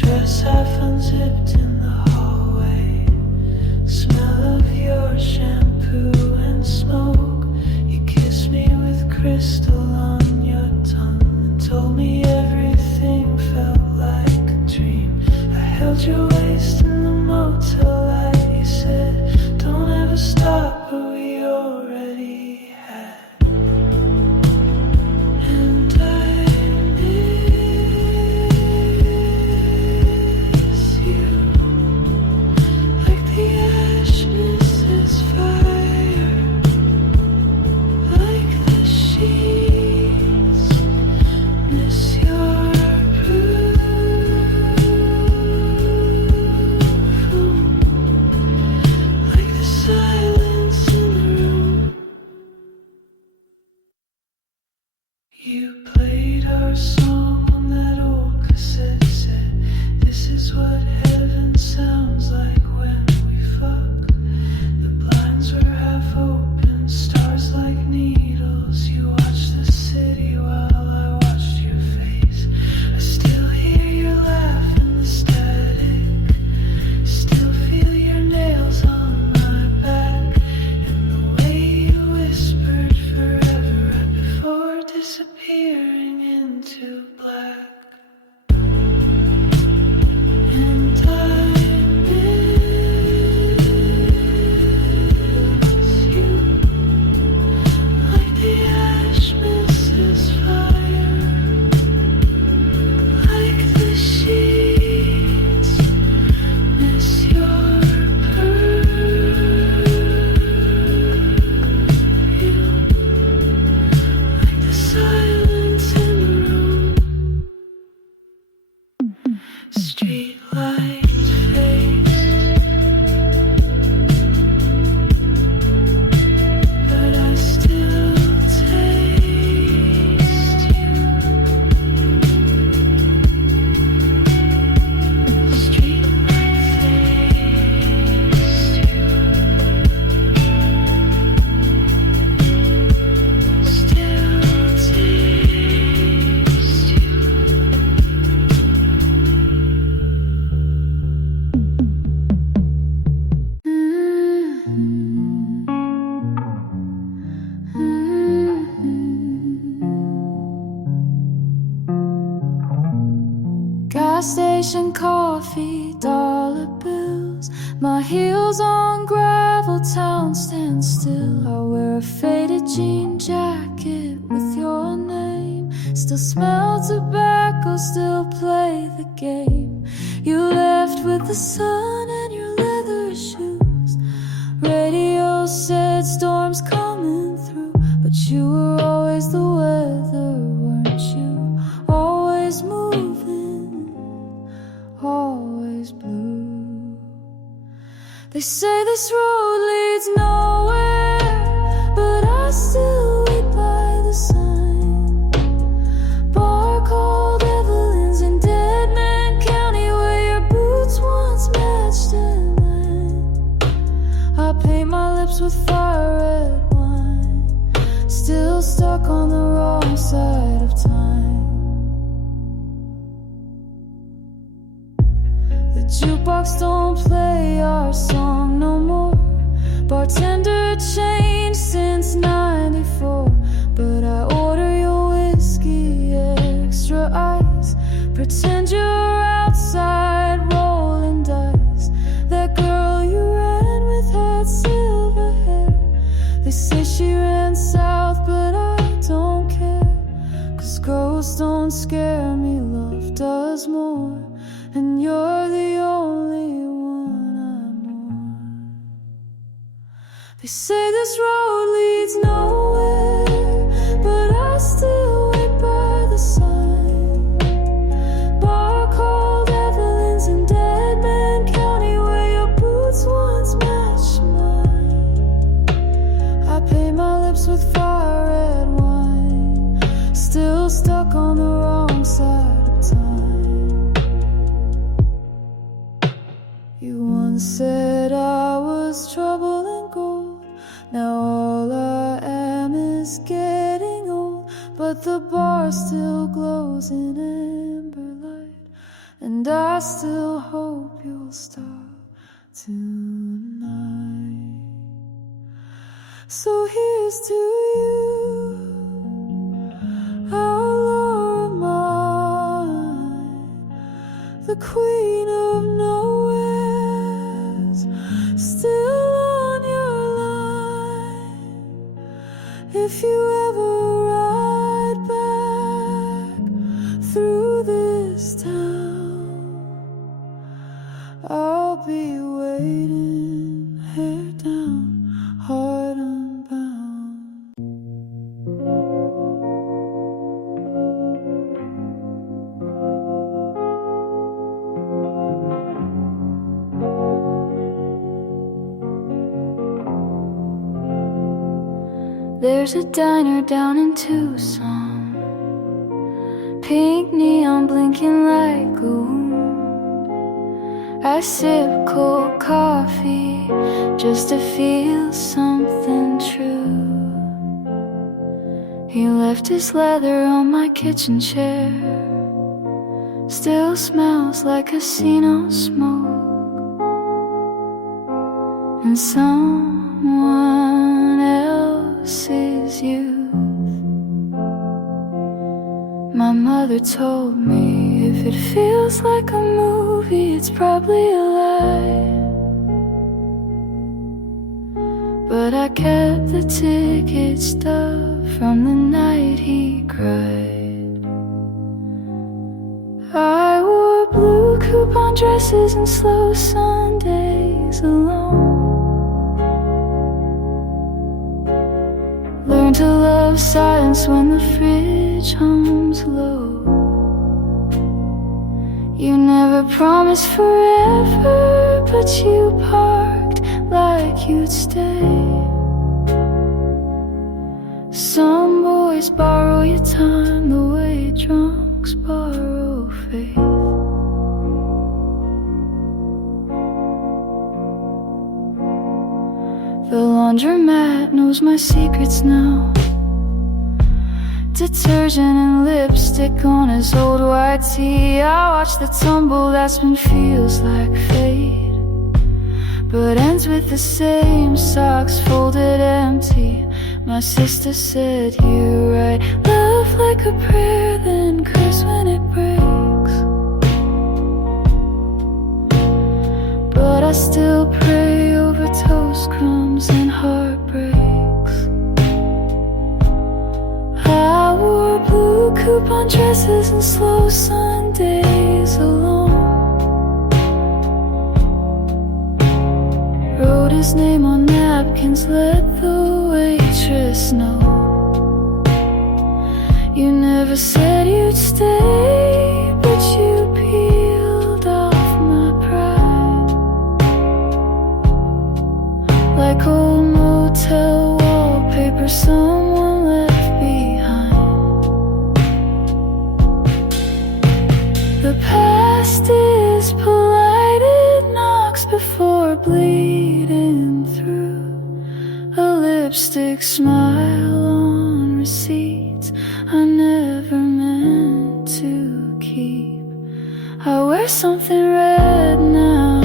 dress half unzipped in the hallway. Smell of your shampoo and smoke. You kissed me with crystal on your tongue and told me everything felt like a dream. I held your waist in the motel light. You said, don't ever stop, but we already had. And I miss you, like the ash misses fire, like the sheets miss your perfume, like the silence in the room. You played our song on that old cassette, said, this is what heaven sounds like when we fuck. The blinds were half open, stars like needles. You watched the city while I watched your face. I still hear your laugh in the static, still feel your nails on my back, and the way you whispered forever right before disappearing into black. And I miss you, like the ash misses fire, like the sheets miss your perfume, like the silence in the room. Street lights fade, but I still taste you. Street light faced you, still taste you. Gas station coffee, dollar bills. My heels on gravel, town stand still. I wear a faded jean jacket with your name. Still smell tobacco, still play the game. You left with the sun and your leather shoes. Radio said storms coming through, but you were always the weather, weren't you? Always moving, always blue. They say this road leads nowhere, but I still wait by the sign. Bar called Evelyn's in Deadman County, where your boots once matched mine. I paint my lips with fire red wine, still stuck on the wrong side of time. The jukebox don't play our song no more. Bartender changed since '94, but I order your whiskey extra ice. Pretend you're outside rolling dice. That girl you ran with had silver hair. They say she ran south, but I don't care, 'cause ghosts don't scare me, love does more. And you're the only one I know. They say this road leads nowhere, but I still wait by the sign. Bar called Evelyn's in Deadman County, where your boots once matched mine. I paint my lips with fire red wine, still stuck on the wrong side of time. You once said I was trouble and gold. Now all I am is getting old, but the bar still glows in amber light. and I still hope you'll stop tonight. So here's to you, our mine, the queen of nowheres, still on your line. If you ever ride back through this town, I'll be waiting, hair down, heart unbound. There's a diner down in Tucson, pink neon blinking like a wound. I sip cold coffee just to feel something true. He left his leather on my kitchen chair, still smells like casino smoke and someone else's youth. My mother told me if it feels like a movie, it's probably a lie. But I kept the ticket stub from the night he cried. I wore blue coupon dresses and slow Sundays alone. Learn to love silence when the fridge hums low. You never promised forever, but you parked like you'd stay. Some boys borrow your time the way drunks borrow faith. The laundromat knows my secrets now. Detergent and lipstick on his old white tee. I watch the tumble that's been feels like fate, but ends with the same socks folded empty. My sister said you're right, love like a prayer, then curse when it breaks. But I still pray over toast crumbs and heartbreaks. I wore blue coupon dresses and slow Sundays alone. Wrote his name on napkins, let the waitress know. You never said you'd stay, but you peeled off my pride like old motel wallpaper someone left behind. The past is polite, it knocks before bleeding through. A lipstick smile on receipts I never meant to keep. I wear something red now,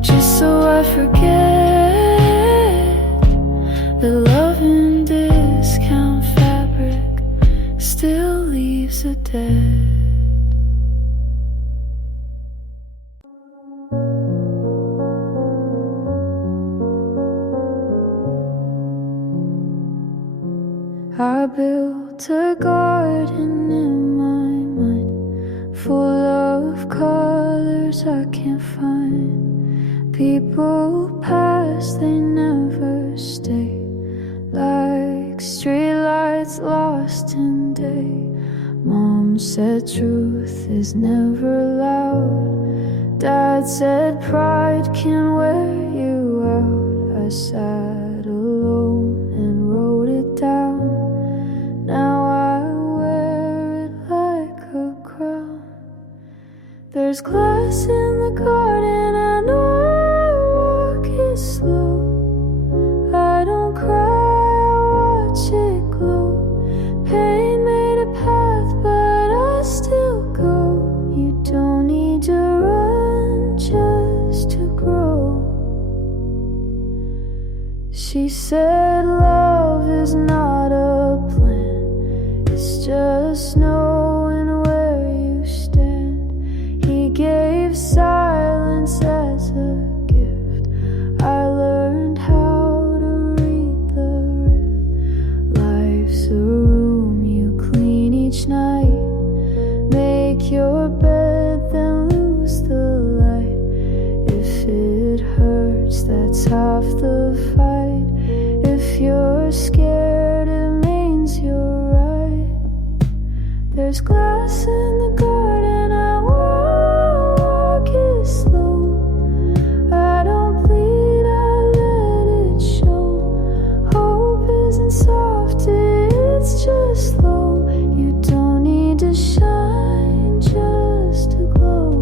just so I forget that love in discount fabric still leaves a dead. I built a garden in my mind, full of colors I can't find. People pass, they never stay, like streetlights lost in day. Mom said truth is never loud. Dad said pride can wear you out. I sat alone and wrote it down. Now I wear it like a crown. There's glass in the garden, I know I walk it slow. I don't cry, I watch it glow. Pain made a path, but I still go. is half the fight. If you're scared, it means you're right. There's glass in the garden, I walk it slow. I don't bleed, I let it show. Hope isn't soft, it's just slow. You don't need to shine just to glow.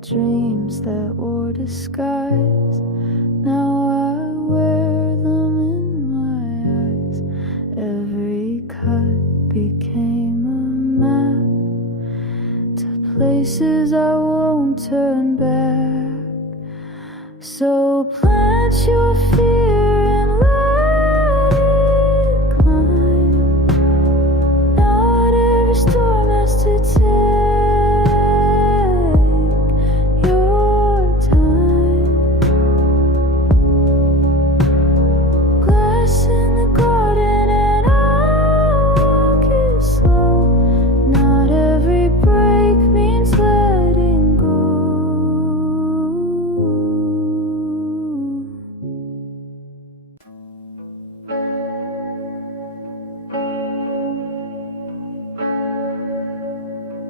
Dreams that wore disguise, now I wear them in my eyes. Every cut became a map to places I won't turn back. So plant your fear and let it climb. Not every storm has to take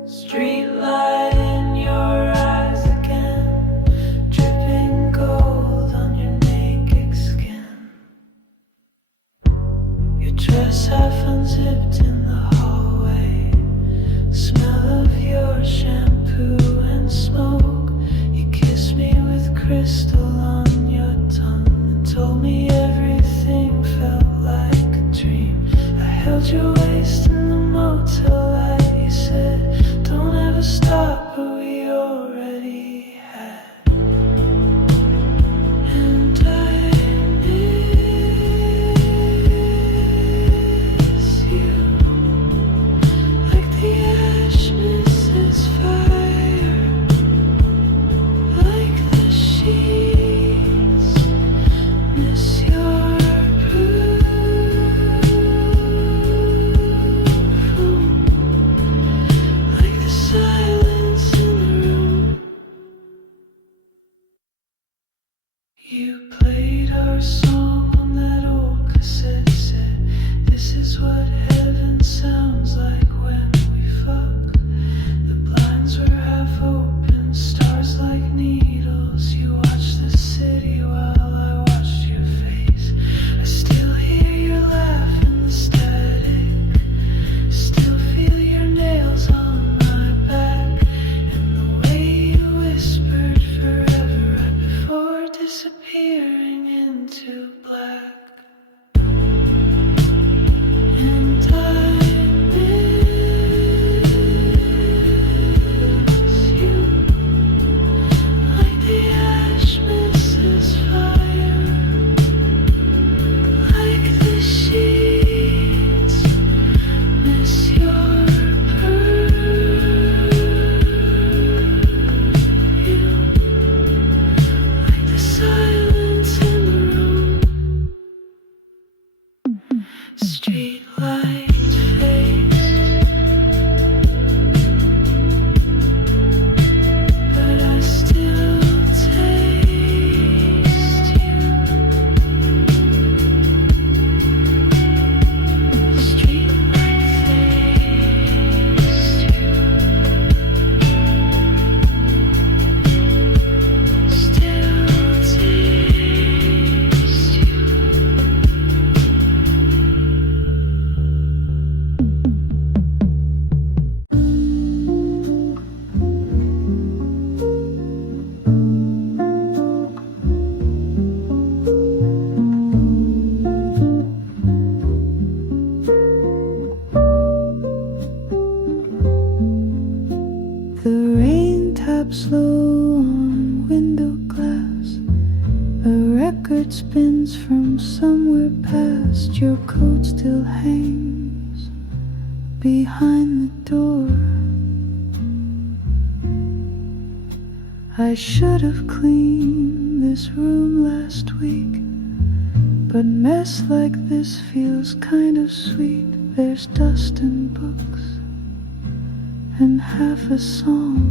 Streetlight in your eyes again, dripping gold on your naked skin. Your dress half unzipped in the hallway, smell of your shampoo and smoke. You kissed me with crystal on your tongue and told me everything felt like a dream. I held your waist in the motel light, you said don't ever stop, but we already had. And I miss you, like the ash misses fire, like the sheets miss your perfume. Silence in the room. You played our song on that old cassette set. This is what heaven sounds like when we fuck. The blinds were half open, stars like needles. You watched the city while I watched your face. I still hear your laugh in the static, still feel your nails on my back, and the way you whispered forever right before disappearing into black. And I miss you, like the ash misses fire, like the sheets miss your perfume, like the silence in the room. Streetlight fades, but I still taste you. Streetlight faced you, still taste you. The rain taps low on window glass. A record spins from somewhere past. Your coat still hangs behind the door. I should have cleaned this room last week, but mess like this feels kind of sweet. There's dust in books and half a song,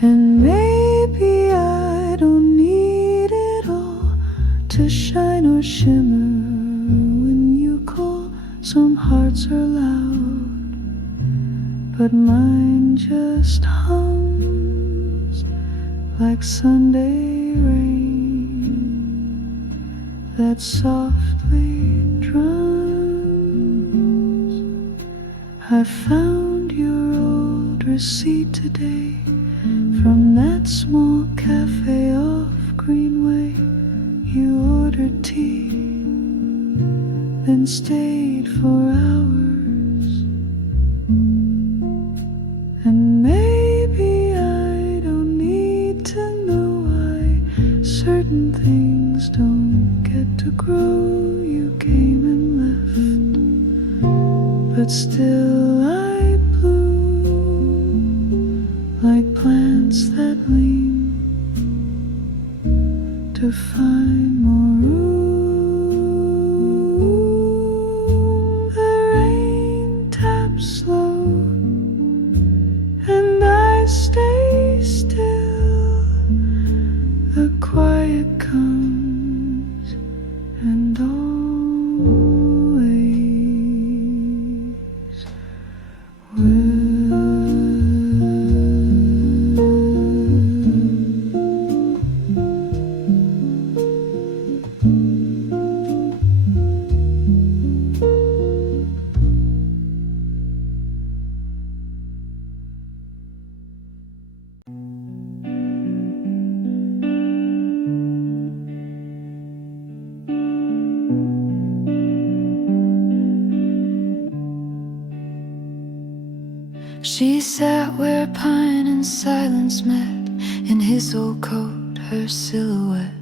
and maybe I don't need it all to shine or shimmer when you call. Some hearts are loud, but mine just hums like Sunday rain that softly drums. I found your old receipt today from that small cafe off Greenway. You ordered tea, then stayed for hours. And maybe I don't need to know why certain things don't get to grow. You came and left, but still I bloom like plants that lean to find more room. The rain taps slow and I stay still. The quiet comes and always will. She sat where pine and silence met, in his old coat, her silhouette.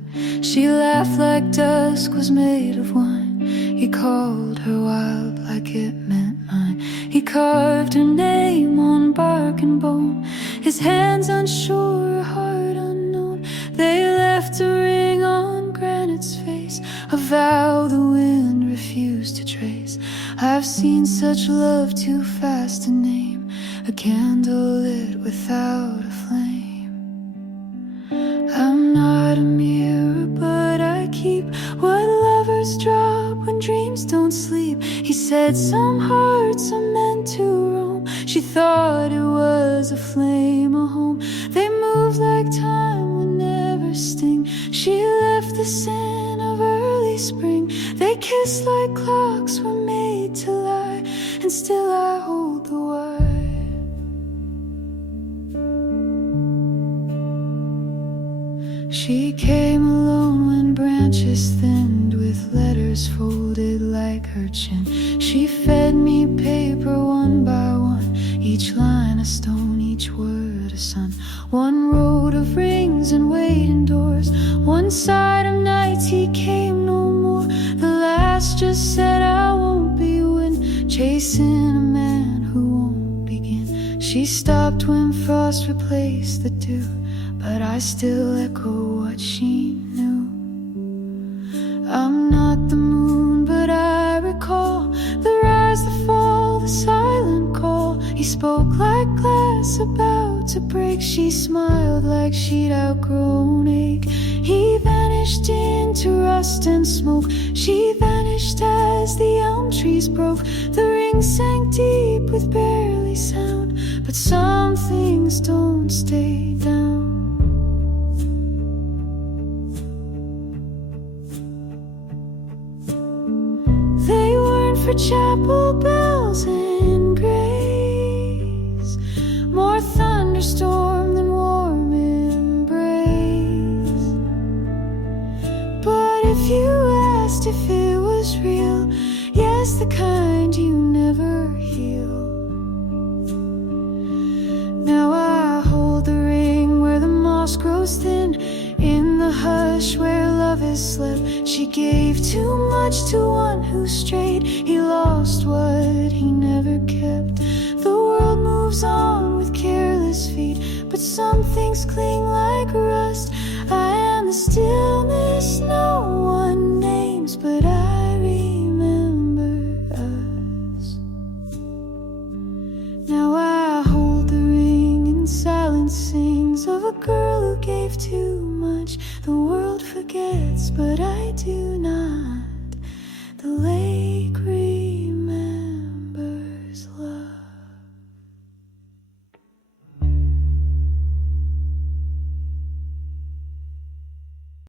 She laughed like dusk was made of wine. He called her wild like it meant mine. He carved her name on bark and bone, his hands unsure, her heart unknown. They left a ring on granite's face, a vow the wind refused to trace. I've seen such love too fast to name, a candle lit without a flame. I'm not a mirror, but I keep what lovers drop when dreams don't sleep. He said some hearts are meant to roam. She thought it was a flame, a home. They move like time would never sting. She left the sin of early spring. They kiss like clocks were made to lie, and still I hold the wire. She came alone when branches thinned, with letters folded like her chin. She fed me paper one by one, each line a stone, each word a sun. One road of rings and waiting doors, one side of nights he came no more. The last just said I won't be when chasing a man who won't begin. She stopped when frost replaced the dew, but I still echo what she knew. I'm not the moon, but I recall the rise, the fall, the silent call. He spoke like glass about to break. She smiled like she'd outgrown ache. He vanished into rust and smoke. She vanished as the elm trees broke. The ring sank deep with barely sound, but some things don't stay down. For chapel bells and grace, more thunderstorm than warm embrace. But if you asked if it was real, yes, the kind you never heal. Now I hold the ring where the moss grows thin, in the hush where love is slept. She gave too much to one who strayed. He lost what he never kept. The world world moves on with careless feet, but some things cling like rust. I am the stillness no one names, but I remember us. Now I hold the ring and silence sings of a girl who gave too much. The world forgets, but I do not. The